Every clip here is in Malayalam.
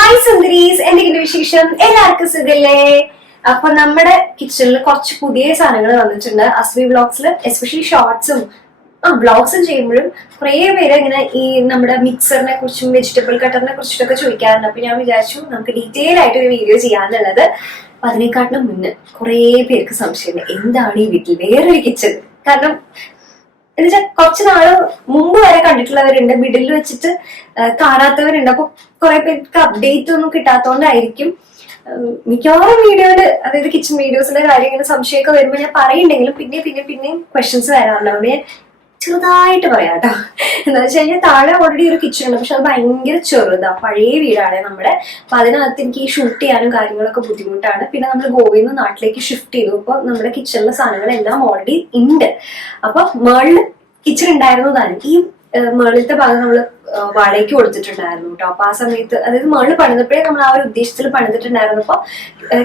ഹായ് സുന്ദരീസ്, എന്തെങ്കിലും വിശേഷം? എല്ലാവർക്കും സുഖല്ലേ? അപ്പൊ നമ്മുടെ കിച്ചണിൽ കുറച്ച് പുതിയ സാധനങ്ങൾ വന്നിട്ടുണ്ട്. അസ്വി വ്ളോഗ്സിൽ എസ്പെഷ്യലി ഷോർട്സും വ്ളോഗ്സും ചെയ്യുമ്പോഴും കുറെ പേര് ഇങ്ങനെ ഈ നമ്മുടെ മിക്സറിനെ കുറിച്ചും വെജിറ്റബിൾ കട്ടറിനെ കുറിച്ചിട്ടൊക്കെ ചോദിക്കാറുണ്ട്. അപ്പൊ ഞാൻ വിചാരിച്ചു നമുക്ക് ഡീറ്റെയിൽ ആയിട്ട് ഒരു വീഡിയോ ചെയ്യാന്നുള്ളത്. അപ്പൊ അതിനെക്കാട്ടിലും മുന്നേ കുറെ പേർക്ക് സംശയമുണ്ട്, എന്താണ് ഈ വീട്ടിൽ വേറൊരു കിച്ചൺ? കാരണം എന്നുവെച്ചാൽ കുറച്ച് നാള് മുമ്പ് വരെ കണ്ടിട്ടുള്ളവരുണ്ട്, മിഡിൽ വെച്ചിട്ട് കാണാത്തവരുണ്ട്. അപ്പൊ കുറെ പേർക്ക് അപ്ഡേറ്റ് ഒന്നും കിട്ടാത്തോണ്ടായിരിക്കും മിക്കവാറും വീഡിയോയില്, അതായത് കിച്ചൺ വീഡിയോസിന്റെ കാര്യം ഇങ്ങനെ സംശയമൊക്കെ വരുമ്പോൾ ഞാൻ പറയുന്നുണ്ടെങ്കിലും പിന്നെയും ക്വസ്റ്റ്യൻസ് വരാറുണ്ട്. അവിടെ ഞാൻ ചെറുതായിട്ട് പറയാം കേട്ടോ. എന്താ വെച്ച് കഴിഞ്ഞാൽ താഴെ ഓൾറെഡി ഒരു കിച്ചൺ ഉണ്ട്, പക്ഷെ അത് ഭയങ്കര ചെറുതാ, പഴയ വീടാണ് നമ്മുടെ. അപ്പൊ അതിനകത്ത് എനിക്ക് ഈ ഷൂട്ട് ചെയ്യാനും കാര്യങ്ങളൊക്കെ ബുദ്ധിമുട്ടാണ്. പിന്നെ നമ്മൾ ഗോവയിൽ നിന്ന് നാട്ടിലേക്ക് ഷിഫ്റ്റ് ചെയ്തു. അപ്പൊ നമ്മുടെ കിച്ചണിലെ സാധനങ്ങളെല്ലാം ഓൾറെഡി ഉണ്ട്. അപ്പൊ മേളില് കിച്ചൺ ഉണ്ടായിരുന്നു താനും. ഈ മേളിലത്തെ ഭാഗം നമ്മള് വാടകയ്ക്ക് കൊടുത്തിട്ടുണ്ടായിരുന്നു കേട്ടോ. അപ്പൊ ആ സമയത്ത്, അതായത് മേളിൽ പണിതപ്പോഴേ നമ്മൾ ആ ഒരു ഉദ്ദേശത്തിൽ പണിതിട്ടുണ്ടായിരുന്നു. അപ്പൊ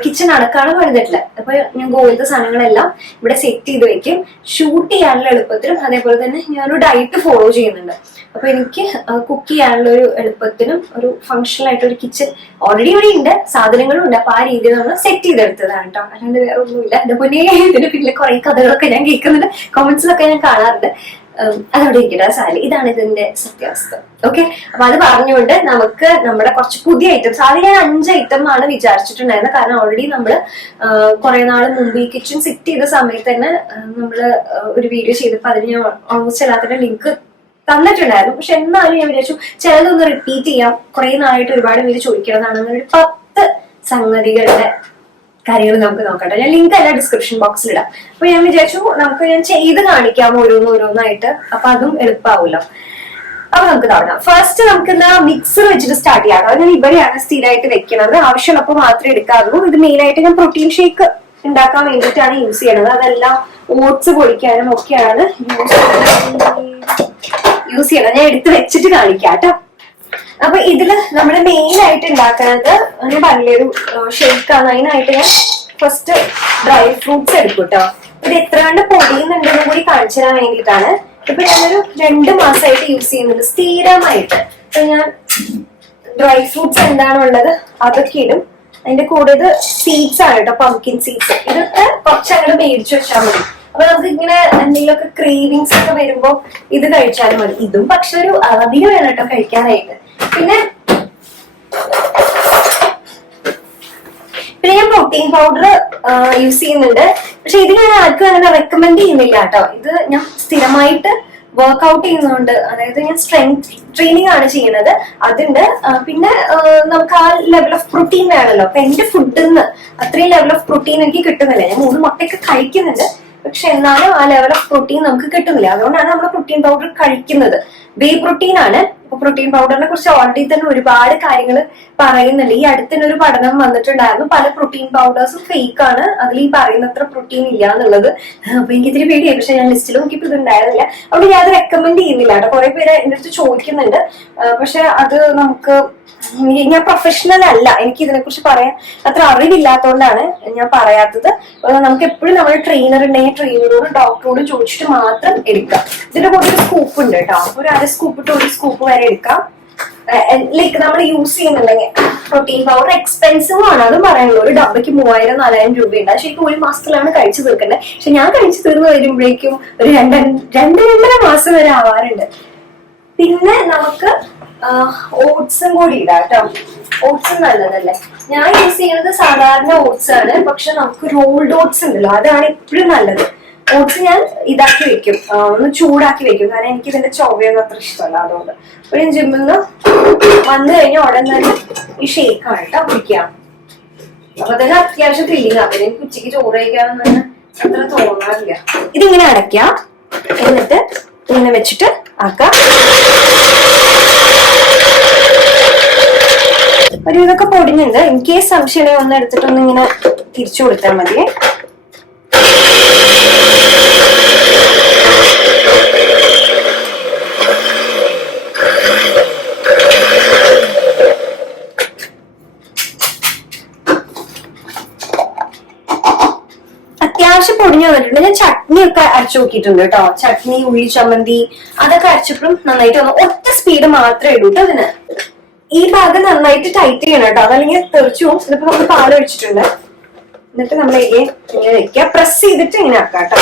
കിച്ചൺ അടക്കാണ് പണിതിട്ടില്ല. അപ്പൊ ഞാൻ ഗോവയിലത്തെ സാധനങ്ങളെല്ലാം ഇവിടെ സെറ്റ് ചെയ്ത് വെക്കും, ഷൂട്ട് ചെയ്യാനുള്ള എളുപ്പത്തിനും. അതേപോലെ തന്നെ ഞാനൊരു ഡയറ്റ് ഫോളോ ചെയ്യുന്നുണ്ട്. അപ്പൊ എനിക്ക് കുക്ക് ചെയ്യാനുള്ള ഒരു എളുപ്പത്തിനും ഒരു ഫങ്ഷണൽ ആയിട്ട് ഒരു കിച്ചൺ ഓൾറെഡി ഇവിടെ ഉണ്ട്, സാധനങ്ങളും ഉണ്ട്. അപ്പൊ ആ രീതിയിൽ നമ്മൾ സെറ്റ് ചെയ്തെടുത്തതാണ് കേട്ടോ, അല്ലാണ്ട് വേറെ ഒന്നുമില്ല. അതുപോലെ ഇതിന്റെ പിന്നിലെ കുറെ കഥകളൊക്കെ ഞാൻ കേൾക്കുന്നുണ്ട്, കമന്റ്സിലൊക്കെ ഞാൻ കാണാറുണ്ട്. അതവിടെ ഇരിക്കട്ടെ, സാലി. ഇതാണ് ഇതിന്റെ സത്യാവസ്ഥ. ഓക്കെ, അപ്പൊ അത് പറഞ്ഞുകൊണ്ട് നമുക്ക് നമ്മുടെ കുറച്ച് പുതിയ ഐറ്റംസ്, ആദ്യം ഞാൻ 5 ഐറ്റം ആണ് വിചാരിച്ചിട്ടുണ്ടായിരുന്നത്. കാരണം ഓൾറെഡി നമ്മള് കുറെ നാൾ മുമ്പ് ഈ കിച്ചൺ സെറ്റ് ചെയ്ത സമയത്ത് തന്നെ നമ്മള് ഒരു വീഡിയോ ചെയ്തപ്പോ അതിന് ഞാൻ ഓൾമോസ്റ്റ് എല്ലാത്തിന്റെ ലിങ്ക് തന്നിട്ടുണ്ടായിരുന്നു. പക്ഷെ എന്നാലും ഞാൻ വിചാരിച്ചു ചിലതൊന്ന് റിപ്പീറ്റ് ചെയ്യാം, കുറെ നാളായിട്ട് ഒരുപാട് പേര് ചോദിക്കുന്നതാണ്. ഒരു 10 സംഗതികളുടെ കാര്യങ്ങൾ നമുക്ക് നോക്കട്ടെ. ഞാൻ ലിങ്ക് അല്ല ഡിസ്ക്രിപ്ഷൻ ബോക്സിൽ ഇടാം. അപ്പൊ ഞാൻ വിചാരിച്ചു ഞാൻ ചെയ്ത് കാണിക്കാം ഓരോന്നായിട്ട്, അപ്പൊ അതും എളുപ്പമാവുമല്ലോ. അപ്പൊ നമുക്ക് തുടങ്ങാം. ഫസ്റ്റ് നമുക്ക് എന്താ മിക്സർ വെച്ചിട്ട് സ്റ്റാർട്ട് ചെയ്യാം. അത് ഞാൻ ഇവിടെയാണ് സ്ഥിരമായിട്ട് വെക്കുന്നത്, ആവശ്യമുള്ളപ്പോൾ മാത്രമേ എടുക്കാറുള്ളൂ. ഇത് മെയിൻ ആയിട്ട് ഞാൻ പ്രോട്ടീൻ ഷേക്ക് ഉണ്ടാക്കാൻ വേണ്ടിയിട്ടാണ് യൂസ് ചെയ്യണത്. അതെല്ലാം ഓട്സ് പൊടിക്കാനും ഒക്കെയാണ് യൂസ് ചെയ്യണത്. ഞാൻ എടുത്ത് വെച്ചിട്ട് കാണിക്കാം കേട്ടോ. അപ്പൊ ഇതില് നമ്മുടെ മെയിൻ ആയിട്ട് ഉണ്ടാക്കുന്നത് ഞാൻ പറഞ്ഞൊരു ഷേക്കാണ്. അതിനായിട്ട് ഞാൻ ഫസ്റ്റ് ഡ്രൈ ഫ്രൂട്ട്സ് എടുക്കും കേട്ടോ. ഇത് എത്ര കണ്ട് പൊടിയുന്നുണ്ടെന്ന് കൂടി കാണിച്ചു തരാൻ വേണ്ടിയിട്ടാണ്. ഇപ്പൊ ഞാനൊരു 2 മാസമായിട്ട് യൂസ് ചെയ്യുന്നുണ്ട് സ്ഥിരമായിട്ട്. അപ്പൊ ഞാൻ ഡ്രൈ ഫ്രൂട്ട്സ് എന്താണുള്ളത് അതൊക്കെ ഇടും. അതിന്റെ കൂടെ ഇത് സീഡ്സ് ആണ് കേട്ടോ, പംകിൻ സീഡ്സ്. ഇതൊക്കെ കുറച്ചങ്ങോട്ട് മേടിച്ചു വെച്ചാൽ മതി. അപ്പൊ നമുക്ക് ഇങ്ങനെ എന്തെങ്കിലുമൊക്കെ ക്രേവിങ്സ് ഒക്കെ വരുമ്പോ ഇത് കഴിച്ചാലും മതി. ഇതും പക്ഷെ ഒരു അളവിന് വേണം കേട്ടോ കഴിക്കാനായിട്ട്. പിന്നെ ഞാൻ പ്രോട്ടീൻ പൗഡർ യൂസ് ചെയ്യുന്നുണ്ട്. പക്ഷെ ഇത് ഞാൻ ആർക്കും അങ്ങനെ റെക്കമെൻഡ് ചെയ്യുന്നില്ല കേട്ടോ. ഇത് ഞാൻ സ്ഥിരമായിട്ട് വർക്ക്ഔട്ട് ചെയ്യുന്നുണ്ട്, അതായത് ഞാൻ സ്ട്രെങ്ത് ട്രെയിനിങ് ആണ് ചെയ്യുന്നത്, അതുണ്ട്. പിന്നെ നമുക്ക് ആ ലെവൽ ഓഫ് പ്രോട്ടീൻ വേണമല്ലോ. അപ്പൊ എന്റെ ഫുഡിൽ നിന്ന് അത്രയും ലെവൽ ഓഫ് പ്രോട്ടീൻ എനിക്ക് കിട്ടുന്നില്ല. ഞാൻ 3 മുട്ടയൊക്കെ കഴിക്കുന്നുണ്ട്, പക്ഷെ എന്നാലും ആ ലെവൽ ഓഫ് പ്രോട്ടീൻ നമുക്ക് കിട്ടുന്നില്ല. അതുകൊണ്ടാണ് നമ്മൾ പ്രോട്ടീൻ പൗഡർ കഴിക്കുന്നത്. വേ പ്രോട്ടീൻ ആണ്. ഇപ്പൊ പ്രോട്ടീൻ പൗഡറിനെ കുറിച്ച് ഓൾറെഡി തന്നെ ഒരുപാട് കാര്യങ്ങൾ പറയുന്നുണ്ട്. ഈ അടുത്തന്നെ ഒരു പഠനം വന്നിട്ടുണ്ടായിരുന്നു, പല പ്രോട്ടീൻ പൗഡേഴ്സും ഫേക്ക് ആണ്, അതിൽ ഈ പറയുന്നത്ര പ്രോട്ടീൻ ഇല്ല എന്നുള്ളത്. അപ്പൊ എനിക്ക് ഇത്തിരി പേടിയായി, പക്ഷെ ഞാൻ ലിസ്റ്റിൽ നോക്കിയപ്പോ ഇത് ഉണ്ടായിരുന്നില്ല. അതുകൊണ്ട് ഞാൻ അത് റെക്കമെൻഡ് ചെയ്യുന്നില്ല കേട്ടോ. കുറെ പേര് എന്റെ അടുത്ത് ചോദിക്കുന്നുണ്ട്, പക്ഷെ അത് നമുക്ക്, ഞാൻ പ്രൊഫഷണൽ അല്ല, എനിക്ക് ഇതിനെ കുറിച്ച് പറയാൻ അത്ര അറിവില്ലാത്തതുകൊണ്ടാണ് ഞാൻ പറയാത്തത്. നമുക്ക് എപ്പോഴും നമ്മുടെ ട്രെയിനർ ഉണ്ടെങ്കിൽ ട്രെയിനറോടും ഡോക്ടറോടും ചോദിച്ചിട്ട് മാത്രം എടുക്കാം. ഇതിന്റെ കൂടെ ഒരു സ്കൂപ്പ് ഉണ്ട് കേട്ടോ, ഒരു 1/2 സ്കൂപ്പ് to 1 സ്കൂപ്പ് വരെ എടുക്കാം. ലൈക്ക് നമ്മൾ യൂസ് ചെയ്യുന്നുണ്ടെങ്കിൽ പ്രോട്ടീൻ പൗഡർ എക്സ്പെൻസീവ് ആണ്, അതും പറയുള്ളൂ. ഒരു ഡബ്ബയ്ക്ക് 3000-4000 രൂപയുണ്ട്. ശരിക്കും 1 മാസത്തിലാണ് കഴിച്ചു തീർക്കേണ്ടത്. പക്ഷെ ഞാൻ കഴിച്ചു തീർന്നു വരുമ്പോഴേക്കും ഒരു 2-2.5 മാസം വരെ ആവാറുണ്ട്. പിന്നെ നമുക്ക് ഓട്സും കൂടി ഇടാം കേട്ടോ. ഓട്സും നല്ലതല്ലേ. ഞാൻ യൂസ് ചെയ്യുന്നത് സാധാരണ ഓട്സ് ആണ്, പക്ഷെ നമുക്ക് റോൾഡ് ഓട്സ് ഉണ്ടല്ലോ, അതാണ് എപ്പോഴും നല്ലത്. ഓട്സ് ഞാൻ ഇതാക്കി വെക്കും, ഒന്ന് ചൂടാക്കി വെക്കും, കാരണം എനിക്ക് ഇതിന്റെ ചൊവ്വയൊന്നും അത്ര ഇഷ്ടമല്ല. അതുകൊണ്ട് ഒരു ജിമ്മിൽ നിന്ന് വന്നു കഴിഞ്ഞാൽ ഉടൻ തന്നെ ഈ ഷേക്കാണ് കേട്ടോ കുടിക്കാം. അപ്പൊ തന്നെ അത്യാവശ്യം ഫീലിംഗ് ആണ്. എനിക്ക് ഉച്ചയ്ക്ക് ചോറ് കഴിക്കാമെന്ന് അത്ര തോന്നാറില്ല. ഇതിങ്ങനെ അടയ്ക്കാം, എന്നിട്ട് ഇങ്ങനെ വെച്ചിട്ട് ആക്കാം. ഒരു ഇതൊക്കെ പൊടിഞ്ഞുണ്ട്. ഇൻ കേസ് സംശയം ഒന്ന് എടുത്തിട്ടൊന്ന് ഇങ്ങനെ തിരിച്ചു കൊടുത്താൽ മതിയേ. അത്യാവശ്യം പൊടിഞ്ഞു വന്നിട്ടുണ്ട്. ഞാൻ ചട്നി ഒക്കെ അരച്ചു നോക്കിയിട്ടുണ്ട് കേട്ടോ. ചട്നി, ഉള്ളി ചമ്മന്തി അതൊക്കെ അരച്ചപ്പോഴും നന്നായിട്ട് വന്നു. ഒറ്റ സ്പീഡ് മാത്രമേ ഇടൂ കേട്ടോ ഇതിന്. ഈ ഭാഗം നന്നായിട്ട് ടൈറ്റ് ചെയ്യണം കേട്ടോ, അതല്ലെങ്കിൽ തെറിച്ചു പോകും. ഇതിപ്പോ നമ്മൾ പാൽ ഒഴിച്ചിട്ടുണ്ട്. എന്നിട്ട് നമ്മൾ ഇങ്ങനെ വെക്കുക, പ്രസ് ചെയ്തിട്ട് ഇങ്ങനെ ആക്കാം കേട്ടോ.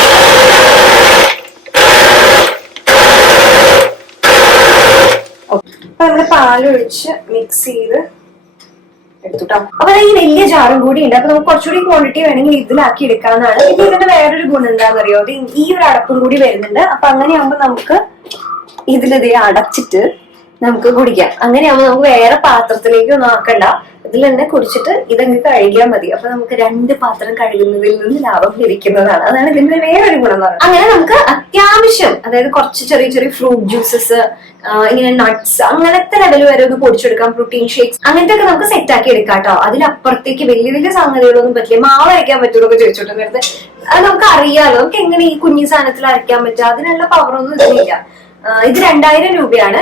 അപ്പൊ നമ്മള് പാലൊഴിച്ച് മിക്സ് ചെയ്ത് എടുത്തുട്ടോ. അപ്പൊ ഈ വലിയ ജാറും കൂടി ഉണ്ട്. അപ്പൊ നമുക്ക് കുറച്ചുകൂടി ക്വാണ്ടിറ്റി വേണമെങ്കിൽ ഇതിലാക്കി എടുക്കാവുന്നതാണ്. പിന്നെ ഇതിന്റെ വേറൊരു ഗുണം എന്താണെന്നറിയോ, അത് ഈ ഒരു അടപ്പും കൂടി വരുന്നുണ്ട്. അപ്പൊ അങ്ങനെയാകുമ്പോ നമുക്ക് ഇതിലിത് അടച്ചിട്ട് നമുക്ക് കുടിക്കാം. അങ്ങനെയാകുമ്പോ നമുക്ക് വേറെ പാത്രത്തിലേക്ക് ഒന്നും ആക്കണ്ട, ഇതിൽ തന്നെ കുടിച്ചിട്ട് ഇതങ്ങ് കഴുകിയാൽ മതി. അപ്പൊ നമുക്ക് 2 പാത്രം കഴുകുന്നതിൽ നിന്ന് ലാഭം ലഭിക്കുന്നതാണ്. അതാണ് ഇതിന്റെ വേറൊരു ഗുണം എന്ന് പറയുന്നത്. അങ്ങനെ നമുക്ക് അത്യാവശ്യം, അതായത് കുറച്ച് ചെറിയ ചെറിയ ഫ്രൂട്ട് ജ്യൂസസ്, ഇങ്ങനെ നട്ട്സ്, അങ്ങനത്തെ ലെവൽ വരെ ഒന്ന് പൊടിച്ചെടുക്കാം. പ്രോട്ടീൻ ഷേക്സ് അങ്ങനത്തെ ഒക്കെ നമുക്ക് സെറ്റ് ആക്കി എടുക്കാം കേട്ടോ. അതിലപ്പുറത്തേക്ക് വലിയ വലിയ സംഗതികളൊന്നും പറ്റില്ല. മാവ് അരയ്ക്കാൻ പറ്റുമോ എന്നൊക്കെ ചോദിച്ചോട്ടെ നേരത്തെ. അത് നമുക്ക് അറിയാലോ, നമുക്ക് എങ്ങനെ ഈ കുഞ്ഞി സാധനത്തിൽ അരയ്ക്കാൻ പറ്റുക, അതിനുള്ള പവറൊന്നും ഇതിലില്ല. ഇത് 2000 രൂപയാണ്.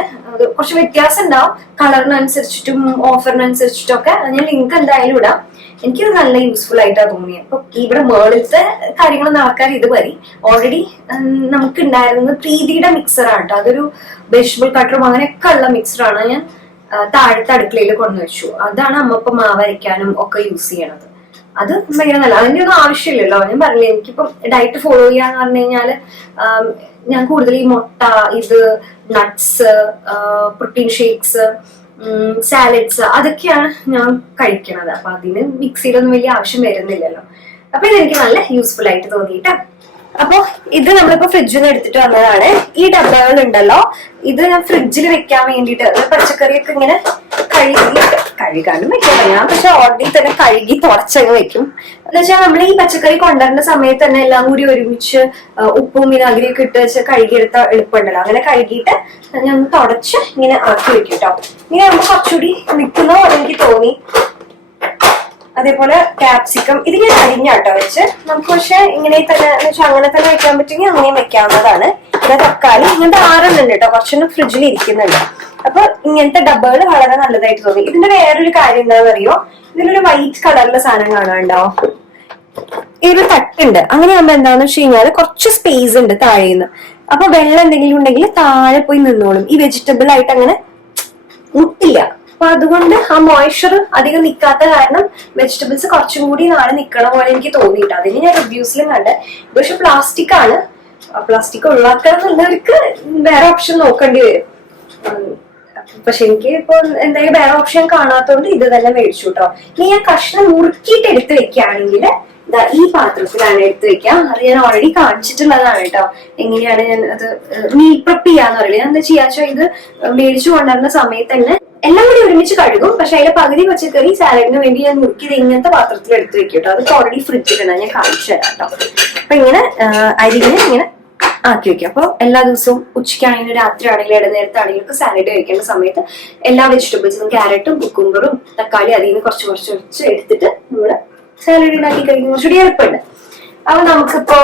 കുറച്ച് വ്യത്യാസം ഉണ്ടാവും കളറിനനുസരിച്ചിട്ടും ഓഫറിനനുസരിച്ചിട്ടും ഒക്കെ. ഞാൻ ലിങ്ക് എന്തായാലും ഇടാം. എനിക്കിത് നല്ല യൂസ്ഫുൾ ആയിട്ടാണ് തോന്നിയത്. അപ്പൊ ഇവിടെ മേളിലത്തെ കാര്യങ്ങളൊന്നും ആൾക്കാർ ഇത് മതി. ഓൾറെഡി നമുക്ക് ഉണ്ടായിരുന്നത് പ്രീതിയുടെ മിക്സറാണ് കേട്ടോ. അതൊരു വെജിറ്റബിൾ കട്ടറും അങ്ങനെയൊക്കെ ഉള്ള മിക്സറാണ്. ഞാൻ താഴത്തെ അടുക്കളയിൽ കൊണ്ടുവച്ചു. അതാണ് അമ്മ ഇപ്പൊ മാവ് അരയ്ക്കാനും ഒക്കെ യൂസ് ചെയ്യണത്. അത് ഭയങ്കര നല്ല. അതിന്റെ ഒന്നും ആവശ്യമില്ലല്ലോ. ഞാൻ പറഞ്ഞില്ലേ, എനിക്കിപ്പം ഡയറ്റ് ഫോളോ ചെയ്യാന്ന് പറഞ്ഞു കഴിഞ്ഞാല് ഞാൻ കൂടുതൽ ഈ മുട്ട, ഇത് നട്ട്സ്, പ്രോട്ടീൻ ഷേക്സ്, സാലഡ്സ്, അതൊക്കെയാണ് ഞാൻ കഴിക്കണത്. അപ്പൊ അതിന് മിക്സിയിലൊന്നും വലിയ ആവശ്യം വരുന്നില്ലല്ലോ. അപ്പൊ ഇതെനിക്ക് നല്ല യൂസ്ഫുൾ ആയിട്ട് തോന്നിയിട്ടാ. അപ്പൊ ഇത് നമ്മളിപ്പോ ഫ്രിഡ്ജിൽ നിന്ന് എടുത്തിട്ട് വന്നതാണ്. ഈ ഡബ്ബകൾ ഉണ്ടല്ലോ, ഇത് ഞാൻ ഫ്രിഡ്ജിൽ വെക്കാൻ വേണ്ടിയിട്ട് പച്ചക്കറിയൊക്കെ ഇങ്ങനെ കഴുകാനും വെക്കാൻ ഞാൻ പക്ഷെ ഓൾറെഡി തന്നെ കഴുകി തുടച്ചങ്ങ് വെക്കും. എന്ന് വെച്ചാൽ നമ്മൾ ഈ പച്ചക്കറി കൊണ്ടുവരുന്ന സമയത്ത് തന്നെ എല്ലാം കൂടി ഒരുമിച്ച് ഉപ്പും വിനാഗിരിയൊക്കെ ഇട്ട് വെച്ച് കഴുകിയെടുത്ത എളുപ്പമുണ്ടല്ലോ. അങ്ങനെ കഴുകിയിട്ട് ഞാൻ ഒന്ന് തുടച്ച് ഇങ്ങനെ ആക്കി വെക്കും കേട്ടോ. ഇങ്ങനെ നമുക്ക് കുറച്ചുകൂടി നിൽക്കുന്ന പോലെ എനിക്ക് തോന്നി. അതേപോലെ ക്യാപ്സിക്കം ഇത് ഞാൻ അരിഞ്ഞാട്ടോ വെച്ച്. നമുക്ക് പക്ഷെ ഇങ്ങനെ തന്നെ അങ്ങനെ തന്നെ വെക്കാൻ പറ്റുമെങ്കിൽ അങ്ങനെയും വെക്കാവുന്നതാണ്. പിന്നെ തക്കാളി ഇങ്ങനത്തെ 6 ഉണ്ട് കേട്ടോ, കുറച്ചൊന്നും ഫ്രിഡ്ജിൽ ഇരിക്കുന്നുണ്ട്. അപ്പൊ ഇങ്ങനത്തെ ഡബ്ബകൾ വളരെ നല്ലതായിട്ട് തോന്നി. ഇതിന്റെ വേറൊരു കാര്യം എന്താണെന്ന് അറിയോ, ഇതിലൊരു വൈറ്റ് കളറിലെ സാധനം കാണാനുണ്ടോ, ഈ ഒരു തട്ടുണ്ട്. അങ്ങനെയാകുമ്പോ എന്താണെന്ന് വെച്ച് കഴിഞ്ഞാല് കുറച്ച് സ്പേസ് ഉണ്ട് താഴേന്ന്. അപ്പൊ വെള്ളം എന്തെങ്കിലും ഉണ്ടെങ്കിൽ താഴെ പോയി നിന്നോളും. ഈ വെജിറ്റബിൾ ആയിട്ട് അങ്ങനെ മുട്ടില്ല. അപ്പൊ അതുകൊണ്ട് ആ മോയ്സ്ചർ അധികം നിൽക്കാത്ത കാരണം വെജിറ്റബിൾസ് കുറച്ചും കൂടി നാളെ നിൽക്കണ പോലെ എനിക്ക് തോന്നിയിട്ട്. അതിന് ഞാൻ റിവ്യൂസിലും കണ്ട്. ഇത് പക്ഷെ പ്ലാസ്റ്റിക് ആണ്. പ്ലാസ്റ്റിക് ഒഴിവാക്കണം എന്നുള്ളവർക്ക് വേറെ ഓപ്ഷൻ നോക്കേണ്ടി വരും. പക്ഷെ എനിക്ക് ഇപ്പൊ എന്തായാലും വേറെ ഓപ്ഷൻ കാണാത്തോണ്ട് ഇത് തന്നെ മേടിച്ചു കേട്ടോ. ഇനി ഞാൻ കഷ്ണം മുറുക്കിയിട്ട് എടുത്ത് വെക്കുകയാണെങ്കിൽ ഈ പാത്രത്തിലാണ് എടുത്ത് വെക്കാം. അത് ഞാൻ ഓൾറെഡി കാണിച്ചിട്ടുള്ളതാണ് കേട്ടോ, എങ്ങനെയാണ് ഞാൻ അത് മീൽ പ്രെപ്പ് ചെയ്യാന്ന് പറയുന്നത്. ഞാൻ എന്താ ചെയ്യാച്ചാ, ഇത് മേടിച്ചു കൊണ്ടുവരുന്ന സമയത്ത് തന്നെ എല്ലാം കൂടി ഒരുമിച്ച് കഴുകും. പക്ഷെ അതിലെ പകുതി പച്ചക്കറി സാലഡിന് വേണ്ടി ഞാൻ മുറുക്കിയത് ഇങ്ങനത്തെ പാത്രത്തിൽ എടുത്ത് വെക്കും കേട്ടോ. അത് ഓൾറെഡി ഫ്രിഡ്ജിലാണ്, ഞാൻ കാണിച്ചു തരാം കേട്ടോ. അപ്പൊ ഇങ്ങനെ അരിഞ്ഞ് ഇങ്ങനെ ആക്കി വെക്കും. അപ്പൊ എല്ലാ ദിവസവും ഉച്ചയ്ക്കാണെങ്കിലും രാത്രി ആണെങ്കിലും ഇടനേരത്താണെങ്കിലും ഒക്കെ സാലഡ് കഴിക്കേണ്ട സമയത്ത് എല്ലാ വെജിറ്റബിൾസും ക്യാരറ്റും കുക്കുംബറും തക്കാളി അതിൽ നിന്ന് കുറച്ച് കുറച്ച് എടുത്തിട്ട് നമ്മള് സാലഡ് ഉണ്ടാക്കി കഴിക്കുന്ന കുറച്ചുകൂടി എളുപ്പമുണ്ട്. അപ്പൊ നമുക്കിപ്പോ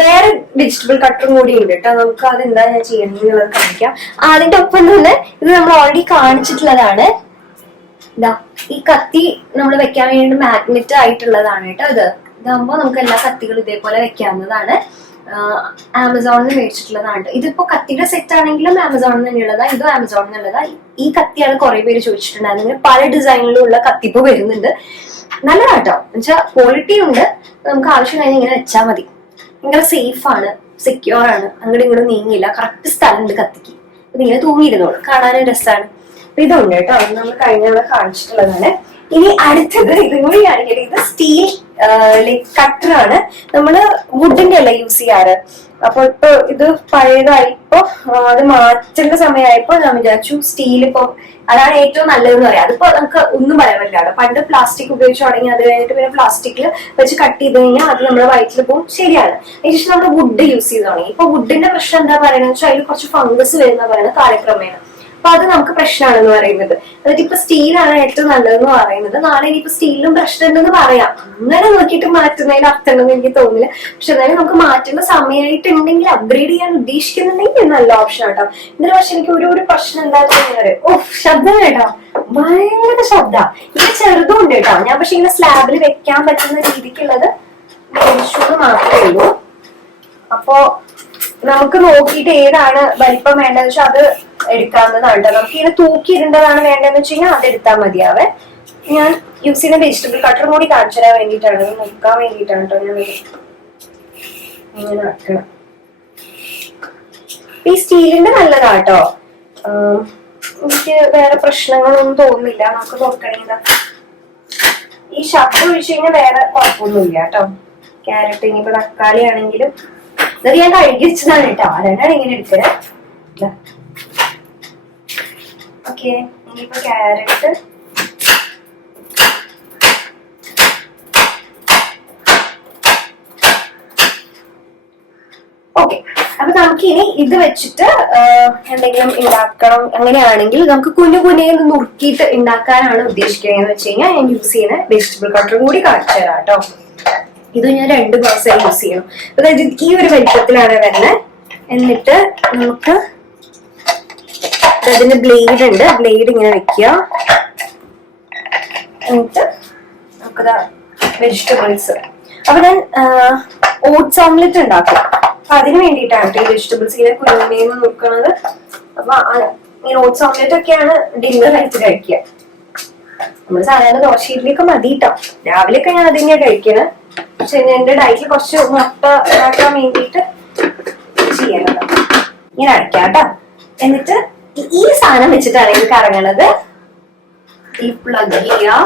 വേറെ വെജിറ്റബിൾ കട്ടറും കൂടി ഉണ്ട് കേട്ടോ. നമുക്ക് അതെന്താ ഞാൻ ചെയ്യണമെന്നുള്ളത് കാണിക്കാം. അതിന്റെ ഒപ്പം തന്നെ ഇത് നമ്മൾ ഓൾറെഡി കാണിച്ചിട്ടുള്ളതാണ്. ഇതാ ഈ കത്തി നമ്മൾ വെക്കാൻ വേണ്ടി മാഗ്നറ്റ് ആയിട്ടുള്ളതാണ് കേട്ടോ. ഇതാകുമ്പോ നമുക്ക് എല്ലാ കത്തികളും ഇതേപോലെ വെക്കാവുന്നതാണ്. ആമസോണിൽ നിന്ന് മേടിച്ചിട്ടുള്ളതാണ്. ഇതിപ്പോ കത്തിയുടെ സെറ്റ് ആണെങ്കിലും ആമസോണിൽ തന്നെയുള്ളതാ, ഇതും ആമസോണിൽ നിന്നുള്ളതാ. ഈ കത്തിയാണ് കുറെ പേര് ചോദിച്ചിട്ടുണ്ടായിരുന്നെങ്കിൽ പല ഡിസൈനിലുള്ള കത്തിപ്പോ വരുന്നുണ്ട്. നല്ലതാട്ടോ, എന്നുവെച്ചാൽ ക്വാളിറ്റി ഉണ്ട്. നമുക്ക് ആവശ്യം കഴിഞ്ഞാൽ ഇങ്ങനെ വെച്ചാൽ മതി. ഭയങ്കര സേഫ് ആണ്, സെക്യൂർ ആണ്, അങ്ങോട്ടും ഇങ്ങോട്ടും നീങ്ങില്ല. കറക്റ്റ് സ്ഥലം ഉണ്ട് കത്തിക്ക്. ഇതിങ്ങനെ തൂങ്ങിയിരുന്നോളൂ, കാണാനും രസമാണ്. അപ്പൊ ഇതുണ്ട് കേട്ടോ, അത് നമ്മൾ കഴിഞ്ഞ കാണിച്ചിട്ടുള്ളതാണ്. ഇനി അടുത്തത് ഇതും കൂടി കാണിക്കട്ടെ. ഇത് സ്റ്റീൽ കട്ടറാണ്. നമ്മള് വുഡിന്റെ അല്ല യൂസ് ചെയ്യാറ്. അപ്പൊ ഇപ്പൊ ഇത് പഴയതായിപ്പോ അത് മാറ്റേണ്ട സമയമായപ്പോ ഞാൻ വിചാരിച്ചു സ്റ്റീൽ ഇപ്പൊ അതാണ് ഏറ്റവും നല്ലതെന്ന് പറയാം. അതിപ്പോ നമുക്ക് ഒന്നും പറയാൻ പറ്റില്ല. പണ്ട് പ്ലാസ്റ്റിക് ഉപയോഗിച്ച് തുടങ്ങി, അത് കഴിഞ്ഞിട്ട് പിന്നെ പ്ലാസ്റ്റിക്കിൽ വെച്ച് കട്ട് ചെയ്ത് കഴിഞ്ഞാൽ അത് നമ്മുടെ വയറ്റിൽ പോകും. ശരിയാണ്. അതിനുശേഷം നമ്മൾ വുഡ് യൂസ് ചെയ്ത് തുടങ്ങി. ഇപ്പൊ വുഡിന്റെ പ്രശ്നം എന്താ പറയുന്നത് വെച്ചാൽ അതിൽ കുറച്ച് ഫംഗസ് വരുന്ന പറയുന്നത് കാലക്രമേണ. അപ്പൊ അത് നമുക്ക് പ്രശ്നമാണെന്ന് പറയുന്നത്. അതായത് ഇപ്പൊ സ്റ്റീലാണ് ഏറ്റവും നല്ലതെന്ന് പറയുന്നത്. നാളെ ഇനിയിപ്പോ സ്റ്റീലിലും പ്രശ്നമുണ്ടെന്ന് പറയാം. അങ്ങനെ നോക്കിയിട്ട് മാറ്റുന്നതിൽ അർത്ഥമുണ്ടെന്ന് എനിക്ക് തോന്നില്ല. പക്ഷെ എന്നാലും നമുക്ക് മാറ്റുന്ന സമയമായിട്ടുണ്ടെങ്കിൽ അപ്ഗ്രേഡ് ചെയ്യാൻ ഉദ്ദേശിക്കുന്നുണ്ടെങ്കിൽ നല്ല ഓപ്ഷൻ ആട്ടോ. ഇതിന് പക്ഷെ എനിക്ക് ഒരു പ്രശ്നം എന്താണെന്ന് ശബ്ദം കേട്ടോ, ഭയങ്കര ശബ്ദ. ഇത് ചെറുതും ഉണ്ട് കേട്ടോ. ഞാൻ പക്ഷെ ഇങ്ങനെ സ്ലാബിൽ വെക്കാൻ പറ്റുന്ന രീതിക്കുള്ളത് മേടിച്ചു മാത്രമേ ഉള്ളൂ. അപ്പോ നമുക്ക് നോക്കിയിട്ട് ഏതാണ് വലിപ്പം വേണ്ടതെന്ന് വെച്ചാൽ അത് എടുക്കാവുന്നതാണ് കേട്ടോ. നമുക്ക് ഇങ്ങനെ തൂക്കിയിടേണ്ടതാണ് വേണ്ടതെന്ന് വെച്ച് കഴിഞ്ഞാൽ അതെടുത്താൽ മതിയാവേ. ഞാൻ യൂസ് ചെയ്യുന്ന വെജിറ്റബിൾ കട്ടറും കൂടി കാണിച്ചു തരാൻ വേണ്ടിയിട്ടാണ്, നോക്കാൻ വേണ്ടിയിട്ടാണ് കേട്ടോ ഞാൻ ഇങ്ങനെ വെക്കണം. ഈ സ്റ്റീലിന്റെ നല്ലതാട്ടോ, എനിക്ക് വേറെ പ്രശ്നങ്ങളൊന്നും തോന്നുന്നില്ല. നമുക്ക് നോക്കണെങ്കിൽ ഈ ശബ്ദം ഒഴിച്ചു കഴിഞ്ഞാൽ വേറെ കുഴപ്പമൊന്നുമില്ല കേട്ടോ. ക്യാരറ്റ് ഇനിയിപ്പോ തക്കാളി ആണെങ്കിലും ഇത് ഞാൻ കഴുകി വെച്ചതാണ് കേട്ടോ, ആരാണ് ഇങ്ങനെ എടുത്തത്. ഓക്കെ, ഇനിയിപ്പോ ക്യാരറ്റ് ഓക്കെ. അപ്പൊ നമുക്ക് ഇനി ഇത് വെച്ചിട്ട് എന്തെങ്കിലും ഉണ്ടാക്കണം. അങ്ങനെയാണെങ്കിൽ നമുക്ക് കുഞ്ഞു കുഞ്ഞിൽ നുറുക്കിയിട്ട് ഉണ്ടാക്കാനാണ് ഉദ്ദേശിക്കുന്നത് വെച്ച് കഴിഞ്ഞാൽ ഞാൻ യൂസ് ചെയ്യുന്ന വെജിറ്റബിൾ കട്ടറും കൂടി കാണിച്ചു തരാം കേട്ടോ. ഇത് ഞാൻ 2 ഗ്ലാസ് യൂസ് ചെയ്യണം. അതായത് ഈ ഒരു വലിപ്പത്തിലാണ് വരുന്നത്. എന്നിട്ട് നമുക്ക് അതിന് ബ്ലേഡ് ഉണ്ട്, ബ്ലേഡ് ഇങ്ങനെ വെക്കുക. എന്നിട്ട് നമുക്കത് വെജിറ്റബിൾസ്, അപ്പൊ ഞാൻ ഓട്സ് ഓംലെറ്റ് ഉണ്ടാക്കും. അപ്പൊ അതിന് വേണ്ടിയിട്ടാണ് ഈ വെജിറ്റബിൾസ് ഇങ്ങനെ കുരുമേന്ന് നോക്കണത്. അപ്പൊ ഇങ്ങനെ ഓട്സ് ഓംലെറ്റ് ഒക്കെയാണ് ഡിന്നർ ആയിട്ട് കഴിക്കുക. നമ്മള് സാധാരണ ദോശ ഇഡ്ഡലിയൊക്കെ മതി കേട്ടോ. രാവിലെയൊക്കെ ഞാൻ അത് തന്നെയാണ് കഴിക്കുന്നത്. പക്ഷെ എന്റെ ഡയറ്റിൽ കുറച്ച് മുട്ട ഉണ്ടാക്കാൻ വേണ്ടിയിട്ട് ചെയ്യണത്. ഇങ്ങനെ അടയ്ക്കാം കേട്ടോ. എന്നിട്ട് ഈ സാധനം വെച്ചിട്ടാണ് എനിക്ക് കറങ്ങണത്. ഈ പ്ലഗ് ചെയ്യാം.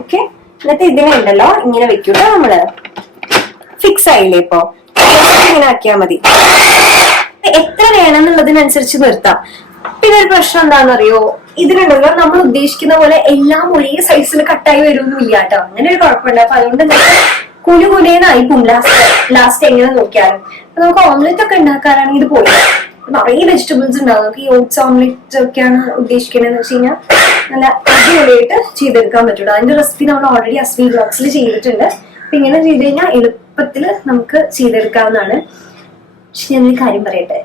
ഓക്കെ, എന്നിട്ട് ഇതിനെ ഉണ്ടല്ലോ ഇങ്ങനെ വെക്കൂട്ടോ. നമ്മള് ഫിക്സ് ആയില്ലേ ഇപ്പൊ, ഇങ്ങനെ ആക്കിയാൽ മതി. എത്ര വേണം എന്നുള്ളതിനനുസരിച്ച് നിർത്താം. പിന്നെ ഒരു പ്രശ്നം എന്താണെന്നറിയോ, ഇതിലുണ്ടല്ലോ നമ്മൾ ഉദ്ദേശിക്കുന്ന പോലെ എല്ലാം ഒരേ സൈസിൽ കട്ടായി വരുമൊന്നുമില്ല കേട്ടോ. അങ്ങനെ ഒരു കുഴപ്പമുണ്ട്. അപ്പൊ അതുകൊണ്ട് കുനുകുനേന്നായി പോകും ലാസ്റ്റ് എങ്ങനെ നോക്കിയാലും. അപ്പൊ നമുക്ക് ഓംലെറ്റ് ഒക്കെ ഉണ്ടാക്കാനാണെങ്കിൽ ഇത് പോയി നിറയെ വെജിറ്റബിൾസ് ഉണ്ടാവും. നമുക്ക് ഈ ഓട്സ് ഓംലെറ്റ് ഒക്കെയാണ് ഉദ്ദേശിക്കണെന്ന് വെച്ച് കഴിഞ്ഞാൽ നല്ല അടിപൊളിയായിട്ട് ചെയ്തെടുക്കാൻ പറ്റുള്ളൂ. അതിന്റെ റെസിപ്പി നമ്മൾ ഓൾറെഡി അസ്വി വ്ലോഗ്സിൽ ചെയ്തിട്ടുണ്ട്. അപ്പൊ ഇങ്ങനെ ചെയ്ത് കഴിഞ്ഞാൽ എളുപ്പത്തില് നമുക്ക് ചെയ്തെടുക്കാവുന്നതാണ്. പക്ഷെ ഞാനൊരു കാര്യം പറയട്ടെ,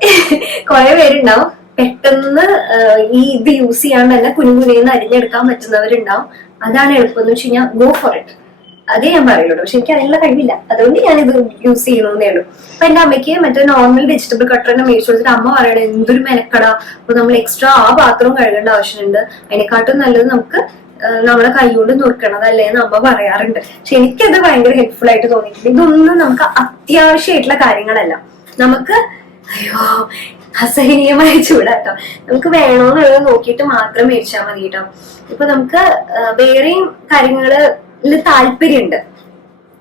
കുറെ പേരുണ്ടാവും പെട്ടെന്ന് ഈ ഇത് യൂസ് ചെയ്യാണ്ട് തന്നെ കുനുകുനേന്ന് അരിഞ്ഞെടുക്കാൻ പറ്റുന്നവരുണ്ടാവും. അതാണ് എളുപ്പം എന്ന് വെച്ച് കഴിഞ്ഞാൽ ഗോ ഫോർ ഇറ്റ്. അതേ ഞാൻ പറയുള്ളൂ. പക്ഷെ എനിക്ക് അതിനുള്ള കഴിവില്ല, അതുകൊണ്ട് ഞാൻ ഇത് യൂസ് ചെയ്യണമെന്നേ ഉള്ളൂ. അപ്പൊ എന്റെ അമ്മയ്ക്ക് മറ്റേ നോർമൽ വെജിറ്റബിൾ കട്ടർ തന്നെ മേടിച്ചു കൊടുത്തിട്ട് അമ്മ പറയണേ എന്തൊരു മെനക്കട, അപ്പൊ നമ്മൾ എക്സ്ട്രാ ആ പാത്രവും കഴുകേണ്ട ആവശ്യമുണ്ട്, അതിനെക്കാട്ടും നല്ലത് നമുക്ക് നമ്മളെ കൈകൊണ്ട് നുറുക്കണതല്ലേ എന്ന് അമ്മ പറയാറുണ്ട്. പക്ഷെ എനിക്കത് ഭയങ്കര ഹെൽപ്ഫുൾ ആയിട്ട് തോന്നിയിട്ടുണ്ട്. ഇതൊന്നും നമുക്ക് അത്യാവശ്യമായിട്ടുള്ള കാര്യങ്ങളല്ല. നമുക്ക് അയ്യോ അസഹനീയമായ ചൂടാട്ടോ. നമുക്ക് വേണോന്നുള്ളത് നോക്കിയിട്ട് മാത്രം മേടിച്ചാൽ മതി കേട്ടോ. ഇപ്പൊ നമുക്ക് വേറെയും കാര്യങ്ങളില് താല്പര്യമുണ്ട്,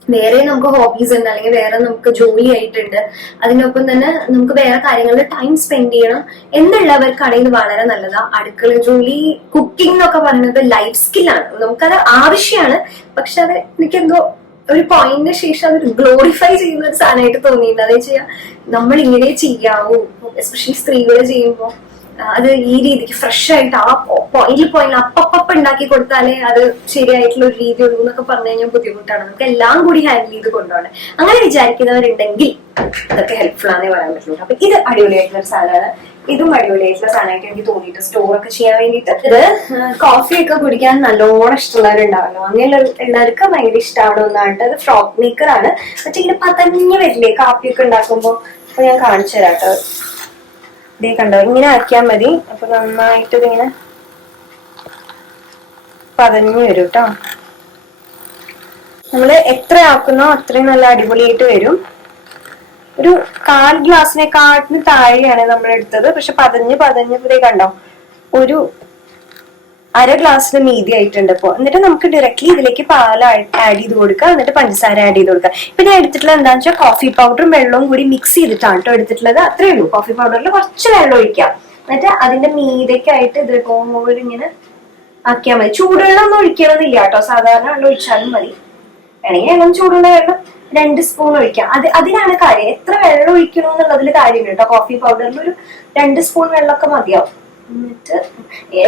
വേറെ നമുക്ക് ഹോബീസ് ഉണ്ട്, അല്ലെങ്കിൽ വേറെ നമുക്ക് ജോലി ആയിട്ടുണ്ട്, അതിനൊപ്പം തന്നെ നമുക്ക് വേറെ കാര്യങ്ങളിൽ ടൈം സ്പെൻഡ് ചെയ്യണം എന്നുള്ളവർക്കാണെങ്കിൽ ഇത് വളരെ നല്ലതാണ്. അടുക്കള ജോലി, കുക്കിംഗ് എന്നൊക്കെ പറയുന്നത് ലൈഫ് സ്കില്ലാണ്, നമുക്കത് ആവശ്യമാണ്. പക്ഷെ അത് എനിക്കെന്തോ ഒരു പോയിന്റിന് ശേഷം അത് ഗ്ലോറിഫൈ ചെയ്യുന്ന ഒരു സാധനമായിട്ട് തോന്നിയിട്ടുണ്ട്. അതെന്ന് വെച്ചാൽ നമ്മൾ ഇങ്ങനെ ചെയ്യാവൂ, എസ്പെഷ്യലി സ്ത്രീകൾ ചെയ്യുമ്പോൾ അത് ഈ രീതിക്ക് ഫ്രഷ് ആയിട്ട് ആ പോയിന്റ് അപ്പപ്പ ഉണ്ടാക്കി കൊടുത്താലേ അത് ശരിയായിട്ടുള്ള ഒരു രീതി ഉള്ളൂ എന്നൊക്കെ പറഞ്ഞു കഴിഞ്ഞാൽ ബുദ്ധിമുട്ടാണ്. നമുക്ക് എല്ലാം കൂടി ഹാൻഡിൽ ചെയ്ത് കൊണ്ടുപോകണം. അങ്ങനെ വിചാരിക്കുന്നവരുണ്ടെങ്കിൽ അതൊക്കെ ഹെൽപ്ഫുൾ ആണെന്നേ പറയാൻ പറ്റുള്ളൂ. അപ്പൊ ഇത് അടിപൊളിയായിട്ടുള്ള ഒരു സാധനമാണ്. ഇതും അടിപൊളിയായിട്ടുള്ള സാധനമായിട്ട് എനിക്ക് തോന്നിയിട്ട് സ്റ്റോറൊക്കെ ചെയ്യാൻ വേണ്ടിയിട്ട്. ഇത് കോഫിയൊക്കെ കുടിക്കാൻ നല്ലോണം ഇഷ്ടമുള്ളവരുണ്ടാവല്ലോ, അങ്ങനെയുള്ള എല്ലാവർക്കും ഭയങ്കര ഇഷ്ടമാണ് ഒന്നായിട്ട്. അത് ഫ്രോക്ക് മേക്കർ ആണ്. പക്ഷെ ഇങ്ങനെ പതഞ്ഞ് വരില്ലേ കാപ്പിയൊക്കെ ഉണ്ടാക്കുമ്പോൾ. അപ്പൊ ഞാൻ കാണിച്ചു തരാം കേട്ടോ. ഇതേ കണ്ടോ, ഇങ്ങനെ ആക്കിയാൽ മതി. അപ്പൊ നന്നായിട്ട് ഇതിങ്ങനെ പതഞ്ഞു വരും കേട്ടോ. നമ്മള് എത്ര ആക്കുന്നോ അത്രയും നല്ല അടിപൊളിയായിട്ട് വരും. ഒരു 1/4 ഗ്ലാസിനെക്കാട്ടിന് താഴെയാണ് നമ്മൾ എടുത്തത്. പക്ഷെ പതഞ്ഞ് കണ്ടോ, ഒരു 1/2 ഗ്ലാസ്സിന് മീതി ആയിട്ടുണ്ട് ഇപ്പൊ. എന്നിട്ട് നമുക്ക് ഡയറക്ട്ലി ഇതിലേക്ക് പാൽ ആഡ് ചെയ്ത് കൊടുക്കുക, എന്നിട്ട് പഞ്ചസാര ആഡ് ചെയ്ത് കൊടുക്കുക. ഇപ്പൊ ഞാൻ എടുത്തിട്ടുള്ളത് എന്താണെന്ന് വെച്ചാൽ കോഫി പൗഡറും വെള്ളവും കൂടി മിക്സ് ചെയ്തിട്ടാണ് കേട്ടോ എടുത്തിട്ടുള്ളത്. അത്രേ ഉള്ളൂ. കോഫി പൗഡറിൽ കുറച്ച് വെള്ളം ഒഴിക്കാം, എന്നിട്ട് അതിന്റെ മീതയ്ക്കായിട്ട് ഇതേപോലെ ഇങ്ങനെ ആക്കിയാൽ മതി. ചൂടുവെള്ളം ഒന്നും ഒഴിക്കണമെന്നില്ല കേട്ടോ, സാധാരണ വെള്ളം ഒഴിച്ചാലും മതി. വേണമെങ്കിൽ അങ്ങനെ ചൂടുള്ള വെള്ളം 2 സ്പൂൺ ഒഴിക്കാം. അതിനാണ് കാര്യം. എത്ര വെള്ളം ഒഴിക്കണോ എന്നുള്ളതിൽ കാര്യമില്ല കേട്ടോ. കോഫി പൗഡറിൽ ഒരു 2 സ്പൂൺ വെള്ളമൊക്കെ മതിയാവും. എന്നിട്ട്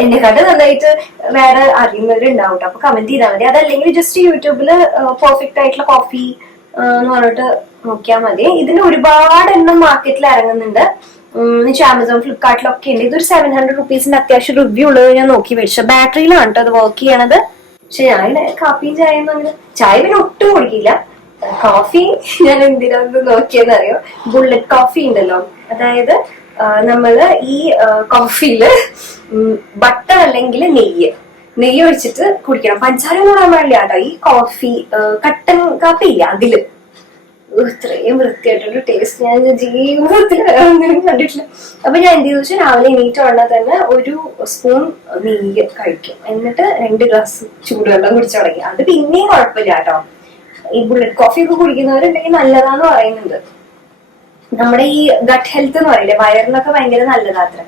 എന്നെക്കാട്ട് നന്നായിട്ട് വേറെ അറിയുന്നവരുണ്ടാവും കേട്ടോ, അപ്പൊ കമന്റ് ചെയ്താൽ മതി. അതല്ലെങ്കിൽ ജസ്റ്റ് യൂട്യൂബില് പെർഫെക്റ്റ് ആയിട്ടുള്ള കോഫി എന്ന് പറഞ്ഞിട്ട് നോക്കിയാൽ മതി. ഇതിന് ഒരുപാട് എണ്ണം മാർക്കറ്റിൽ ഇറങ്ങുന്നുണ്ട്. ആമസോൺ, ഫ്ലിപ്കാർട്ടിലൊക്കെ ഉണ്ട്. ഇതൊരു 700 റുപ്പീസിന്റെ അത്യാവശ്യം റിവ്യൂ ഉള്ളത് ഞാൻ നോക്കി മേടിച്ചത്. ബാറ്ററിയിലാണ് കേട്ടോ അത് വർക്ക് ചെയ്യണത്. പക്ഷെ ഞാൻ കാപ്പിയും ചായ ഒന്നും അങ്ങനെ, ചായ പിന്നെ ഒട്ടും കുടിക്കില്ല. കോഫി ഞാൻ എന്തിനാന്ന് നോക്കിയെന്നറിയോ, ബുള്ളറ്റ് കോഫി ഉണ്ടല്ലോ, അതായത് നമ്മള് ഈ കോഫിയില് ബട്ടർ അല്ലെങ്കിൽ നെയ്യ് ഒഴിച്ചിട്ട് കുടിക്കണം. പഞ്ചസാര കൂടാൻ പാടില്ല കേട്ടോ. ഈ കോഫി കട്ടൻ കാപ്പി ഇല്ല അതില് ഇത്രയും വൃത്തിയായിട്ടൊരു ടേസ്റ്റ് ഞാൻ ജീവിതത്തിൽ കണ്ടിട്ടില്ല. അപ്പൊ ഞാൻ എന്ത് ചോദിച്ചാൽ രാവിലെ എണീറ്റ് ഉടനെ തന്നെ ഒരു സ്പൂൺ നെയ്യ് കഴിക്കും. എന്നിട്ട് 2 ഗ്ലാസ് ചൂടുവെള്ളം കുടിച്ചു തുടങ്ങി. അത് പിന്നെയും കുഴപ്പമില്ല കേട്ടോ. ഈ ബുള്ളറ്റ് കോഫി ഒക്കെ കുടിക്കുന്നവരുണ്ടെങ്കിൽ നല്ലതാന്ന് പറയുന്നുണ്ട്. നമ്മുടെ ഈ ഗട്ട് ഹെൽത്ത് എന്ന് പറയില്ലേ, വയറിനൊക്കെ ഭയങ്കര നല്ലതാത്ര.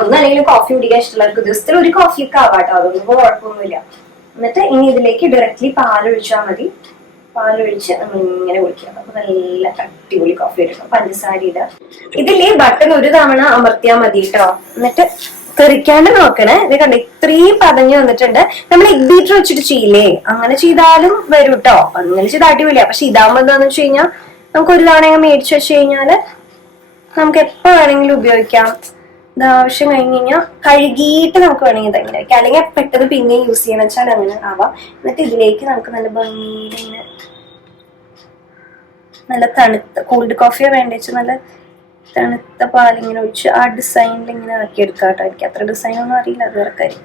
ഒന്നല്ലെങ്കിലും കോഫി കുടിക്കാൻ ഇഷ്ടമുള്ളവർക്ക് ദിവസത്തിൽ ഒരു കോഫിയൊക്കെ ആവാട്ടോ, അതൊന്നും കുഴപ്പമൊന്നുമില്ല. എന്നിട്ട് ഇനി ഇതിലേക്ക് ഡയറക്റ്റ്ലി പാലൊഴിച്ചാൽ മതി. പാലൊഴിച്ച് നമ്മൾ ഇങ്ങനെ കുടിക്കുക. അപ്പൊ നല്ല അടിപൊളി കോഫി എടുക്കും. പഞ്ചസാര ഇടുക. ഇതിലേ ബട്ടൺ ഒരു തവണ അമർത്തിയാൽ മതി കേട്ടോ. എന്നിട്ട് തെറിക്കാണ്ട് നോക്കണേ. ഇത് കണ്ട ഇത്രയും പതഞ്ഞു വന്നിട്ടുണ്ട്. നമ്മൾ എഗ് ബീറ്റർ വെച്ചിട്ട് ചെയ്യില്ലേ, അങ്ങനെ ചെയ്താലും വരും കേട്ടോ. അങ്ങനെ ചെയ്ത് അടിപൊളിയാ. പക്ഷെ ഇതാകുമ്പോ എന്താന്ന് വെച്ച് കഴിഞ്ഞാൽ നമുക്ക് ഒരു തവണ മേടിച്ചു വെച്ച് കഴിഞ്ഞാല് നമുക്ക് എപ്പോ വേണമെങ്കിലും ഉപയോഗിക്കാം. ഇത് ആവശ്യം കഴിഞ്ഞ് കഴിഞ്ഞാൽ കഴുകിയിട്ട് നമുക്ക് വേണമെങ്കിൽ ഇതെങ്ങനെ വെക്കാം. അല്ലെങ്കിൽ പെട്ടെന്ന് പിന്നെ യൂസ് ചെയ്യാന്ന് വെച്ചാൽ അങ്ങനെ ആവാം. എന്നിട്ട് ഇതിലേക്ക് നമുക്ക് നല്ല ഭംഗിയിൽ ഇങ്ങനെ നല്ല തണുത്ത കോൾഡ് കോഫിയോ വേണ്ട വെച്ചാൽ നല്ല തണുത്ത പാലിങ്ങനെ ഒഴിച്ച് ആ ഡിസൈനിൽ ഇങ്ങനെ ആക്കി എടുക്കാം കേട്ടോ. എനിക്ക് അത്ര ഡിസൈൻ ഒന്നും അറിയില്ല, അത് വേറെ കാര്യം.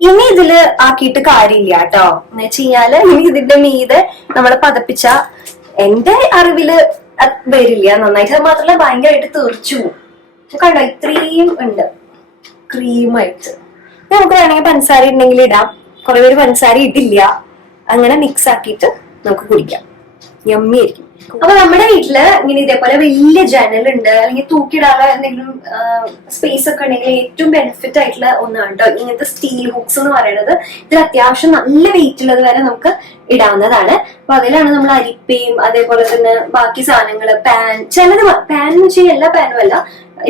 ഇനി ഇതില് ആക്കിയിട്ട് കാര്യമില്ല കേട്ടോ. എന്ന് വെച്ച് കഴിഞ്ഞാല് ഇനി ഇതിന്റെ മീതെ നമ്മള് പതപ്പിച്ച എന്റെ അറിവില് വരില്ല നന്നായിട്ട്. അത് മാത്രമല്ല ഭയങ്കരമായിട്ട് തെറിച്ചു പോകും. കണ്ടോ ഇത്രയും ഉണ്ട് ക്രീമായിട്ട്. നമുക്ക് വേണമെങ്കിൽ പഞ്ചസാര ഉണ്ടെങ്കിൽ ഇടാം. കുറെ പേര് പഞ്ചസാര ഇട്ടില്ല. അങ്ങനെ മിക്സ് ആക്കിയിട്ട് നമുക്ക് കുടിക്കാം. യമ്മി ആയിരിക്കും. അപ്പൊ നമ്മുടെ വീട്ടില് ഇങ്ങനെ ഇതേപോലെ വലിയ ജനലുണ്ട്, അല്ലെങ്കിൽ തൂക്കിയിടാനുള്ള എന്തെങ്കിലും സ്പേസ് ഒക്കെ ഉണ്ടെങ്കിൽ ഏറ്റവും ബെനിഫിറ്റ് ആയിട്ടുള്ള ഒന്നാണ് കേട്ടോ ഇങ്ങനത്തെ സ്റ്റീൽ ഹുക്സ് എന്ന് പറയുന്നത്. ഇതിൽ അത്യാവശ്യം നല്ല വെയിറ്റ് ഉള്ളത് വരെ നമുക്ക് ഇടാവുന്നതാണ്. അപ്പൊ അതിലാണ് നമ്മൾ അരിപ്പയും അതേപോലെ തന്നെ ബാക്കി സാധനങ്ങള് പാൻ, ചിലത് പാൻ എന്ന് വെച്ചാൽ എല്ലാ പാനും അല്ല,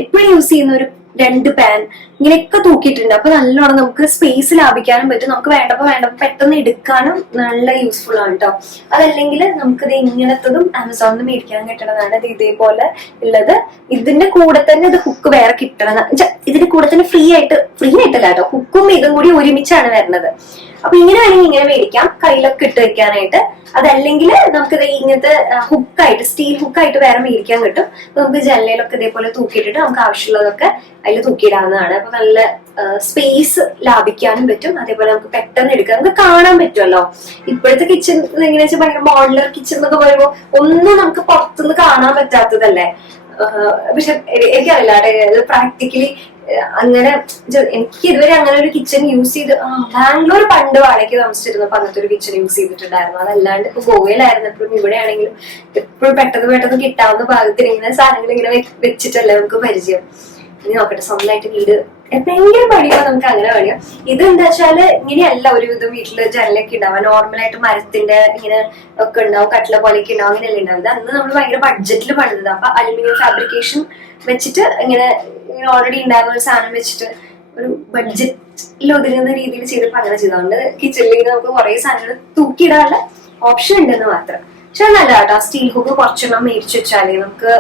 എപ്പോഴും യൂസ് ചെയ്യുന്ന ഒരു 2 പാൻ ഇങ്ങനെയൊക്കെ തൂക്കിയിട്ടുണ്ട്. അപ്പൊ നല്ലോണം നമുക്ക് സ്പേസ് ലാഭിക്കാനും പറ്റും. നമുക്ക് വേണ്ടപ്പോ പെട്ടെന്ന് എടുക്കാനും നല്ല യൂസ്ഫുൾ ആണ് കേട്ടോ. അതല്ലെങ്കിൽ നമുക്കിത് ഇങ്ങനത്തതും ആമസോണിൽ മേടിക്കാൻ കിട്ടണതാണ്. ഇത് ഇതേപോലെ ഉള്ളത്. ഇതിന്റെ കൂടെ തന്നെ ഇത് ഹുക്ക് വേറെ കിട്ടണതാണ്. ഇതിന്റെ കൂടെ തന്നെ ഫ്രീ ആയിട്ടല്ല കേട്ടോ, ഹുക്കും ഇതും കൂടി ഒരുമിച്ചാണ് വരുന്നത്. അപ്പൊ ഇങ്ങനെ വേണമെങ്കിൽ ഇങ്ങനെ മേടിക്കാം, കയ്യിലൊക്കെ ഇട്ട് വെക്കാനായിട്ട്. അതല്ലെങ്കിൽ നമുക്കിത് ഇങ്ങനത്തെ ഹുക്കായിട്ട് സ്റ്റീൽ ഹുക്കായിട്ട് വേറെ മേടിക്കാൻ കിട്ടും. നമുക്ക് ജനലയിലൊക്കെ ഇതേപോലെ തൂക്കിയിട്ടിട്ട് നമുക്ക് ആവശ്യമുള്ളതൊക്കെ അതിൽ തൂക്കിയിടാവുന്നതാണ്. അപ്പൊ നല്ല സ്പേസ് ലാഭിക്കാനും പറ്റും. അതേപോലെ നമുക്ക് പെട്ടെന്ന് എടുക്കാം, നമുക്ക് കാണാൻ പറ്റുമല്ലോ. ഇപ്പോഴത്തെ കിച്ചൺ എങ്ങനെയാ വെച്ചാൽ ഭയങ്കര മോഡലർ കിച്ചൺ എന്നൊക്കെ പറയുമ്പോൾ ഒന്നും നമുക്ക് പുറത്തുനിന്ന് കാണാൻ പറ്റാത്തതല്ലേ. പക്ഷെ എനിക്കറിയില്ല പ്രാക്ടിക്കലി അങ്ങനെ എനിക്ക് ഇതുവരെ അങ്ങനെ ഒരു കിച്ചൺ യൂസ് ചെയ്ത് ബാംഗ്ലൂർ പണ്ട് വാടകയ്ക്ക് താമസിച്ചിരുന്നപ്പോ അങ്ങനത്തെ ഒരു കിച്ചൺ യൂസ് ചെയ്തിട്ടുണ്ടായിരുന്നു. അതല്ലാണ്ട് ഇപ്പൊ ഗോവയിലായിരുന്നപ്പോഴും ഇവിടെ ആണെങ്കിലും എപ്പോഴും പെട്ടെന്ന് കിട്ടാവുന്ന പാകത്തിന് ഇങ്ങനെ സാധനങ്ങൾ ഇങ്ങനെ വെച്ചിട്ടല്ലേ നമുക്ക് പരിചയം. ഇനി നോക്കട്ടെ, സ്വന്തമായിട്ട് വീട് എപ്പോഴെങ്കിലും പണിയോ നമുക്ക് അങ്ങനെ പണിയോ. ഇത് എന്താ വെച്ചാല് ഇങ്ങനെയല്ല ഒരുവിധം വീട്ടില് ജനലൊക്കെ ഉണ്ടാവുക. നോർമലായിട്ട് മരത്തിന്റെ ഇങ്ങനെ ഒക്കെ ഉണ്ടാവും, കട്ടില പോലെയൊക്കെ ഉണ്ടാവും, അങ്ങനെയല്ലേ ഉണ്ടാവുന്നത്. അന്ന് നമ്മൾ ഭയങ്കര ബഡ്ജറ്റിൽ പണിതത്. അപ്പൊ അലുമിനിയം ഫാബ്രിക്കേഷൻ വെച്ചിട്ട് ഇങ്ങനെ ഓൾറെഡി ഉണ്ടായിരുന്ന ഒരു സാധനം വെച്ചിട്ട് ഒരു ബഡ്ജറ്റിൽ ഒതുങ്ങുന്ന രീതിയിൽ ചെയ്തപ്പോ അങ്ങനെ ചെയ്തതുകൊണ്ട് കിച്ചണിലേക്ക് നമുക്ക് കുറെ സാധനങ്ങൾ തൂക്കിയിടാനുള്ള ഓപ്ഷൻ ഉണ്ടെന്ന് മാത്രം. പക്ഷെ നല്ല കേട്ടോ, സ്റ്റീൽ ഹുക്ക് കുറച്ചെണ്ണം മേടിച്ചു വെച്ചാലേ നമുക്ക്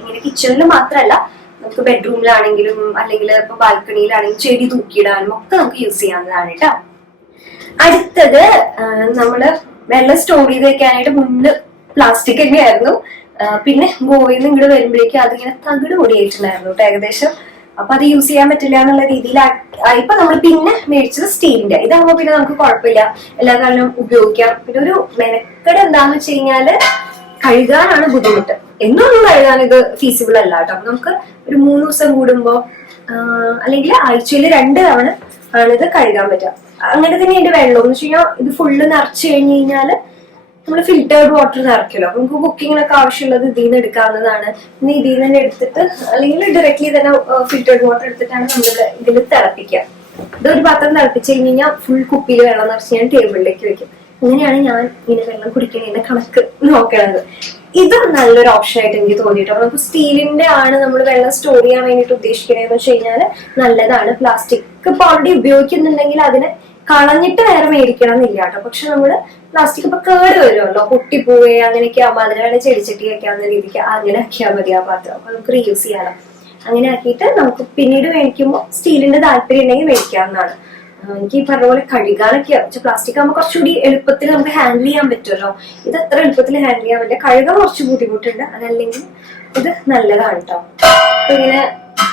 ഇങ്ങനെ കിച്ചണിൽ മാത്രമല്ല നമുക്ക് ബെഡ്റൂമിലാണെങ്കിലും അല്ലെങ്കിൽ ഇപ്പൊ ബാൽക്കണിയിലാണെങ്കിലും ചെടി തൂക്കിയിടാനും ഒക്കെ നമുക്ക് യൂസ് ചെയ്യാവുന്നതാണ് കേട്ടോ. അടുത്തത് നമ്മള് വെള്ളം സ്റ്റോർ ചെയ്ത് വെക്കാനായിട്ട് മുന്നേ പ്ലാസ്റ്റിക് തന്നെയായിരുന്നു. പിന്നെ ഗോവയിൽ നിന്ന് ഇങ്ങോട്ട് വരുമ്പോഴേക്കും അതിങ്ങനെ തകിട് പൊടിയായിട്ടുണ്ടായിരുന്നു കേട്ടോ ഏകദേശം. അപ്പൊ അത് യൂസ് ചെയ്യാൻ പറ്റില്ല എന്നുള്ള രീതിയിൽ ഇപ്പൊ നമ്മൾ പിന്നെ മേടിച്ചത് സ്റ്റീലിന്റെ. ഇതാകുമ്പോ പിന്നെ നമുക്ക് കുഴപ്പമില്ല, എല്ലാ കാലവും ഉപയോഗിക്കാം. പിന്നെ ഒരു മെനക്കെട് എന്താന്ന് വെച്ച് കഴിഞ്ഞാല് കഴുകാനാണ് ബുദ്ധിമുട്ട്. എന്നൊന്നും കഴുകാൻ ഇത് ഫീസിബിൾ അല്ല കേട്ടോ. അപ്പൊ നമുക്ക് ഒരു 3 ദിവസം കൂടുമ്പോ അല്ലെങ്കിൽ ആഴ്ചയിൽ 2 തവണ ആണ് ഇത് കഴുകാൻ പറ്റുക. അങ്ങനെ തന്നെ ഇതിന്റെ വെള്ളം എന്ന് വെച്ച് കഴിഞ്ഞാൽ ഇത് ഫുള്ള് നിറച്ച് കഴിഞ്ഞ് കഴിഞ്ഞാല് നമ്മൾ ഫിൽറ്റേർഡ് വാട്ടർ നിറയ്ക്കല്ലോ. അപ്പൊ നമുക്ക് കുക്കിങ്ങിനൊക്കെ ആവശ്യമുള്ളത് ഇതിൽ നിന്ന് എടുക്കാവുന്നതാണ്. ഇനി ഇതിൽ നിന്ന് തന്നെ എടുത്തിട്ട് അല്ലെങ്കിൽ ഡയറക്ട്ലി തന്നെ ഫിൽറ്റേർഡ് വാട്ടർ എടുത്തിട്ടാണ് നമ്മൾ ഇതിൽ തിളപ്പിക്കുക. ഇതൊരു പാത്രം തിളപ്പിച്ച് കഴിഞ്ഞ് കഴിഞ്ഞാൽ ഫുൾ കുപ്പിയിൽ വെള്ളം നിറച്ച് ഞാൻ ടേബിളിലേക്ക് വെക്കും. അങ്ങനെയാണ് ഞാൻ ഇങ്ങനെ വെള്ളം കുടിക്കുന്നതിന്റെ കണക്ക് നോക്കണത്. ഇതും നല്ലൊരു ഓപ്ഷൻ ആയിട്ട് എനിക്ക് തോന്നിയിട്ടോ. നമുക്ക് സ്റ്റീലിന്റെ ആണ് നമ്മൾ വെള്ളം സ്റ്റോർ ചെയ്യാൻ വേണ്ടിയിട്ട് ഉദ്ദേശിക്കണേന്ന് വെച്ച് കഴിഞ്ഞാൽ നല്ലതാണ്. പ്ലാസ്റ്റിക് ഇപ്പൊ ഓൾറെഡി ഉപയോഗിക്കുന്നുണ്ടെങ്കിൽ അതിനെ കളഞ്ഞിട്ട് വേറെ മേടിക്കണം എന്നില്ല കേട്ടോ. പക്ഷെ നമ്മള് പ്ലാസ്റ്റിക് ഇപ്പൊ കേട് വരുമല്ലോ, പൊട്ടിപ്പോവേ അങ്ങനെയൊക്കെ ആകുമ്പോൾ അതിനെ വേണേൽ ചെടിച്ചട്ടി വെക്കാവുന്ന രീതിക്ക് അങ്ങനെ ആക്കിയാൽ മതി ആ പാത്രം. അപ്പൊ നമുക്ക് റീയൂസ് ചെയ്യാലോ. അങ്ങനെ ആക്കിയിട്ട് നമുക്ക് പിന്നീട് മേടിക്കുമ്പോൾ സ്റ്റീലിന്റെ താല്പര്യം ഉണ്ടെങ്കിൽ മേടിക്കാവുന്നതാണ്. എനിക്ക് ഈ പറഞ്ഞ പോലെ കഴുകാനൊക്കെ പ്ലാസ്റ്റിക് ആകുമ്പോൾ കുറച്ചുകൂടി എളുപ്പത്തിൽ നമുക്ക് ഹാൻഡിൽ ചെയ്യാൻ പറ്റുമല്ലോ. ഇത് അത്ര എളുപ്പത്തിൽ ഹാൻഡിൽ ചെയ്യാൻ പറ്റില്ല, കഴുകാൻ കുറച്ച് ബുദ്ധിമുട്ടുണ്ട്. അതല്ലെങ്കിൽ ഇത് നല്ലതാണ് കേട്ടോ. അപ്പൊ ഇങ്ങനെ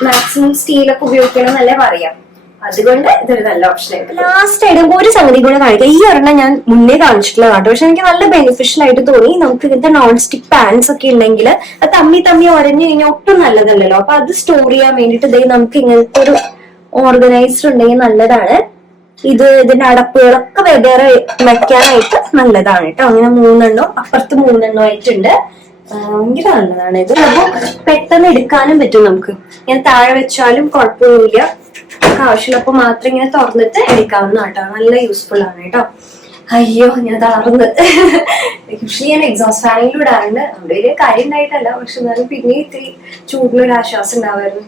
മാക്സിമം സ്റ്റീലൊക്കെ ഉപയോഗിക്കണം എന്നല്ലേ പറയാം. അതുകൊണ്ട് ഇതൊരു നല്ല ഓപ്ഷൻ ആയിട്ട്. ലാസ്റ്റ് ആയിട്ട് ഒരു സംഗതി കൂടെ കാണിക്കാം. ഈ ഒരെണ്ണം ഞാൻ മുന്നേ കാണിച്ചിട്ടുള്ള കേട്ടോ, പക്ഷെ എനിക്ക് നല്ല ബെനിഫിഷ്യൽ ആയിട്ട് തോന്നി. നമുക്ക് ഇങ്ങനത്തെ നോൺ സ്റ്റിക് പാൻസ് ഒക്കെ ഉണ്ടെങ്കിൽ അത് തമ്മി ഉരഞ്ഞു കഴിഞ്ഞാൽ ഒട്ടും നല്ലതല്ലല്ലോ. അപ്പൊ അത് സ്റ്റോർ ചെയ്യാൻ വേണ്ടിട്ട് നമുക്ക് ഇങ്ങനത്തെ ഒരു ഓർഗനൈസർ ഉണ്ടെങ്കിൽ നല്ലതാണ്. ഇതിന്റെ അടപ്പുകളൊക്കെ വെവ്വേറെ വെക്കാനായിട്ട് നല്ലതാണ് കേട്ടോ. അങ്ങനെ 3 എണ്ണം അപ്പുറത്ത് 3 എണ്ണം ആയിട്ടുണ്ട്. ഭയങ്കര നല്ലതാണ് ഇത്. അപ്പൊ പെട്ടെന്ന് എടുക്കാനും പറ്റും നമുക്ക്. ഞാൻ താഴെ വെച്ചാലും കുഴപ്പമൊന്നുമില്ല. ആവശ്യമുള്ളപ്പോ മാത്രം ഇങ്ങനെ തുറന്നിട്ട് എടുക്കാവുന്ന കേട്ടോ. നല്ല യൂസ്ഫുൾ ആണ് കേട്ടോ. അയ്യോ ഞാൻ തളർന്ന്. യൂഷ്വലി ഞാൻ എക്സോസ്റ്റ് ഫാനിലും ഇടാറുണ്ട്. അവിടെ വലിയ കാര്യം ഉണ്ടായിട്ടല്ല, പക്ഷെ എന്നാലും പിന്നെ ഇത്തിരി ചൂടിനൊരു ആശ്വാസം ഉണ്ടാവായിരുന്നു.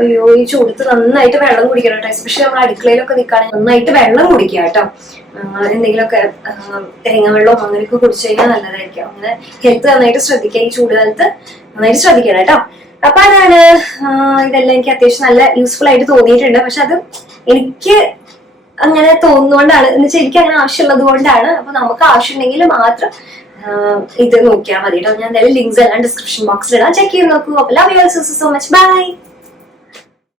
അയ്യോ ഈ ചൂടത്ത് നന്നായിട്ട് വെള്ളം കുടിക്കണം കേട്ടോ. എസ്പെഷ്യലി നമ്മൾ അടുക്കളയിലൊക്കെ നിൽക്കുകയാണെങ്കിൽ നന്നായിട്ട് വെള്ളം കുടിക്കുക കേട്ടോ. എന്തെങ്കിലുമൊക്കെ തേങ്ങ വെള്ളവും അങ്ങനെയൊക്കെ കുടിച്ചു കഴിഞ്ഞാൽ നല്ലതായിരിക്കും. അങ്ങനെ ഹെൽത്ത് നന്നായിട്ട് ശ്രദ്ധിക്കുക. ഈ ചൂടുകാലത്ത് നന്നായിട്ട് ശ്രദ്ധിക്കണം കേട്ടോ. അപ്പൊ അതാണ് ഇതെല്ലാം എനിക്ക് അത്യാവശ്യം നല്ല യൂസ്ഫുൾ ആയിട്ട് തോന്നിയിട്ടുണ്ട്. പക്ഷെ അത് എനിക്ക് അങ്ങനെ തോന്നുന്നോണ്ടാണ്, എന്ന് വെച്ചാൽ എനിക്ക് അങ്ങനെ ആവശ്യമുള്ളത് കൊണ്ടാണ്. അപ്പൊ നമുക്ക് ആവശ്യമുണ്ടെങ്കിൽ മാത്രം ഇത് നോക്കിയാൽ മതി കേട്ടോ. ഞാൻ എന്തായാലും ലിങ്ക്സ് എല്ലാം ഡിസ്ക്രിപ്ഷൻ ബോക്സിൽ ഇടാം, ചെക്ക് ചെയ്ത് നോക്കൂ. Love you all so much, by.